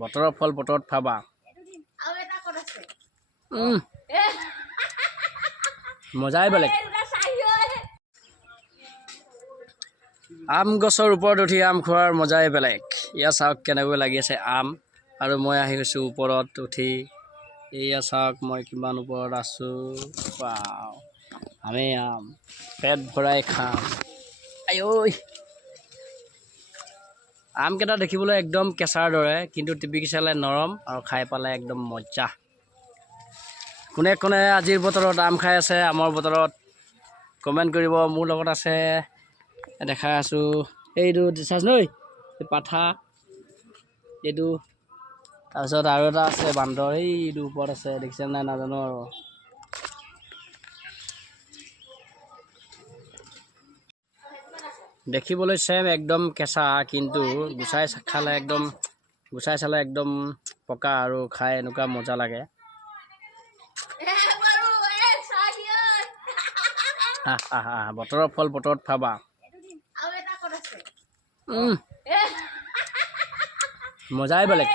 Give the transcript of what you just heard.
বতৰৰ ফল বতৰত খাবা মজাই বেলেগ আম গছৰ ওপৰত উঠি আম খোৱাৰ মজাই বেলেগ ইয়া চাওক কেনেকৈ লাগি আছে আম আৰু মই আহি গৈছোঁ ওপৰত উঠি এয়া চাওক মই কিমান ওপৰত আছোঁ ৱাও আমি আম পেট ভৰাই খাম আই আমকেইটা দেখিবলৈ একদম কেঁচাৰ দৰে কিন্তু টিপিকি চালে নৰম আৰু খাই পালে একদম মজা কোনে কোনে আজিৰ বতৰত আম খাই আছে আমৰ বতৰত কমেণ্ট কৰিব মোৰ লগত আছে দেখাই আছোঁ এইটো চাচ নৈ পাঠা এইটো তাৰপিছত আৰু এটা আছে বান্দৰ এইটো ওপৰত আছে দেখিছে নাই নাজানো আৰু দেখিবলৈ চেম একদম কেঁচা কিন্তু গুচাই চালে একদম পকা আৰু খাই এনেকুৱা মজা লাগে বতৰৰ ফল বতৰত খাবা মজাই বেলেগ